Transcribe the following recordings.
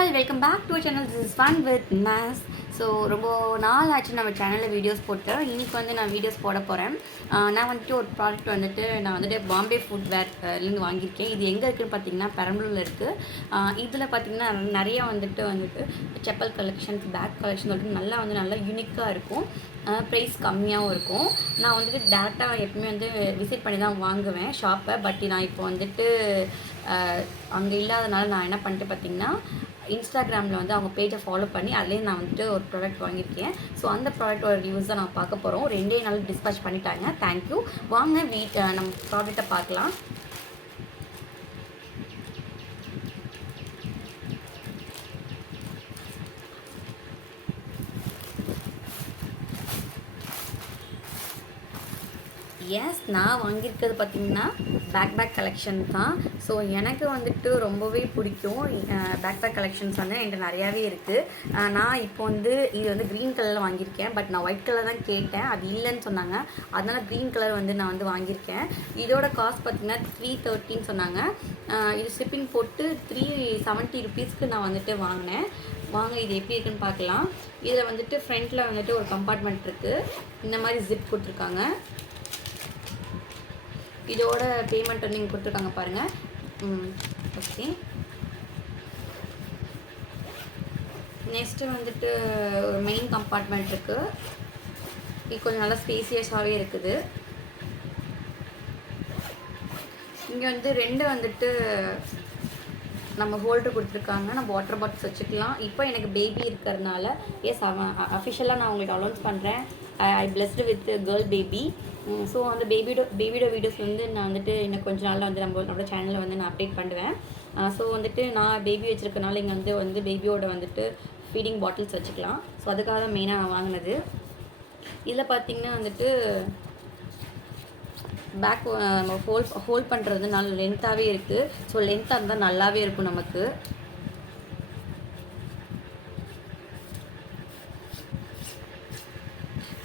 All welcome back to channel. This is fun with maths. So ரொம்ப நாள் ஆச்சு நம்ம சேனலில் வீடியோஸ் போட்டு. இன்றைக்கி வந்து நான் வீடியோஸ் போட போகிறேன். நான் வந்துட்டு ஒரு ப்ராடக்ட் வந்துட்டு நான் வந்துட்டு பாம்பே ஃபுட் வேர்லேருந்து வாங்கியிருக்கேன். இது எங்கே இருக்குதுன்னு பார்த்தீங்கன்னா பெரம்பலூரில் இருக்குது. இதில் பார்த்தீங்கன்னா நிறையா வந்துட்டு செப்பல் கலெக்ஷன்ஸ், பேக் கலெக்ஷன் வந்துட்டு நல்லா யூனிக்காக இருக்கும். ப்ரைஸ் கம்மியாகவும் இருக்கும். நான் வந்துட்டு டேரெக்டாக எப்பவுமே வந்து விசிட் பண்ணி தான் வாங்குவேன் ஷாப்பை. பட் நான் இப்போ வந்துட்டு அங்கே இல்லாதனால நான் என்ன பண்ணிட்டு பார்த்தீங்கன்னா இன்ஸ்டாகிராமில் வந்து அவங்க பேஜை ஃபாலோ பண்ணி அதுலேயே நான் வந்துட்டு ஒரு ப்ராடக்ட் வாங்கியிருக்கேன். ஸோ அந்த ப்ராடக்டோட ரிவ்யூஸ் தான் நான் பார்க்க போகிறோம். 2 நாள் டிஸ்பேச் பண்ணிட்டாங்க. தேங்க்யூ. வாங்க நம்ம ப்ராடக்டை பார்க்கலாம். எஸ், நான் வாங்கியிருக்கிறது பார்த்திங்கன்னா பேக் கலெக்ஷன் தான். ஸோ எனக்கு வந்துட்டு ரொம்பவே பிடிக்கும். பேக் கலெக்ஷன்ஸ் வந்து என்கிட்ட நிறையாவே இருக்குது. நான் இப்போ வந்து இது வந்து க்ரீன் கலரில் வாங்கியிருக்கேன். பட் நான் ஒயிட் கலர் தான் கேட்டேன், அது இல்லைன்னு சொன்னாங்க. அதனால் க்ரீன் கலர் வந்து நான் வந்து வாங்கியிருக்கேன். இதோட காஸ்ட் பார்த்திங்கன்னா 330 சொன்னாங்க. இது ஷிப்பிங் போட்டு 370 ருபீஸ்க்கு நான் வந்துட்டு வாங்கினேன். வாங்க இது எப்படி இருக்குன்னு பார்க்கலாம். இதில் வந்துட்டு ஃப்ரண்ட்டில் வந்துட்டு ஒரு கம்பார்ட்மெண்ட் இருக்குது. இந்த மாதிரி ஜிப் கொடுத்துருக்காங்க. இதோட பேமெண்ட் வந்து நீங்கள் கொடுத்துருக்காங்க பாருங்கள். ஓகே, நெக்ஸ்ட்டு வந்துட்டு ஒரு மெயின் கம்பார்ட்மெண்ட் இருக்குது. இது கொஞ்சம் நல்லா ஸ்பேசியஸாகவே இருக்குது. இங்கே வந்து 2 வந்துட்டு நம்ம ஹோல்டர் கொடுத்துருக்காங்க. நம்ம வாட்டர் பாட்டில்ஸ் வச்சுக்கலாம். இப்போ எனக்கு பேபி இருக்கிறதுனால எஸ் அஃபிஷியலாக நான் உங்களுக்கு அலௌன்ஸ் பண்ணுறேன். I blessed with girl baby. So அந்த பேபியோட வீடியோஸ் வந்து நான் வந்துட்டு இன்னும் கொஞ்சம் நாளில் வந்து நம்மளோட சேனலில் வந்து நான் அப்டேட் பண்ணுவேன். ஸோ வந்துட்டு நான் பேபி வச்சுருக்கனால இங்கே வந்து பேபியோட வந்துட்டு ஃபீடிங் பாட்டில்ஸ் வச்சுக்கலாம். ஸோ அதுக்காக தான் மெயினாக நான் வாங்கினது. இதில் பார்த்திங்கன்னா வந்துட்டு பேக் ஹோல்ட் பண்ணுறது நல்ல லென்த்தாகவே இருக்குது. ஸோ லென்த்தாக இருந்தால் நல்லாவே இருக்கும் நமக்கு.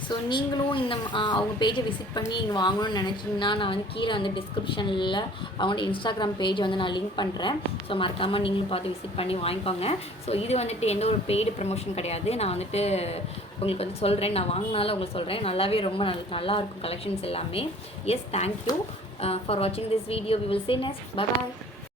ஸோ நீங்களும் இந்த அவங்க பேஜை விசிட் பண்ணி நீங்கள் வாங்கணும்னு நினச்சிங்கன்னா நான் வந்து கீழே வந்து டிஸ்கிரிப்ஷனில் அவங்களோட இன்ஸ்டாகிராம் பேஜ் வந்து நான் லிங்க் பண்ணுறேன். ஸோ மறக்காமல் நீங்களும் பார்த்து விசிட் பண்ணி வாங்கிக்கோங்க. ஸோ இது வந்துட்டு எந்த ஒரு பெய்டு ப்ரமோஷன் கிடையாது. நான் வந்துட்டு உங்களுக்கு வந்து சொல்கிறேன், நான் வாங்கினாலும் உங்களுக்கு சொல்கிறேன். நல்லாவே ரொம்ப நல்லா இருக்கும் கலெக்ஷன்ஸ் எல்லாமே. எஸ், தேங்க்யூ ஃபார் வாட்சிங் this video. We will see next. Bye bye.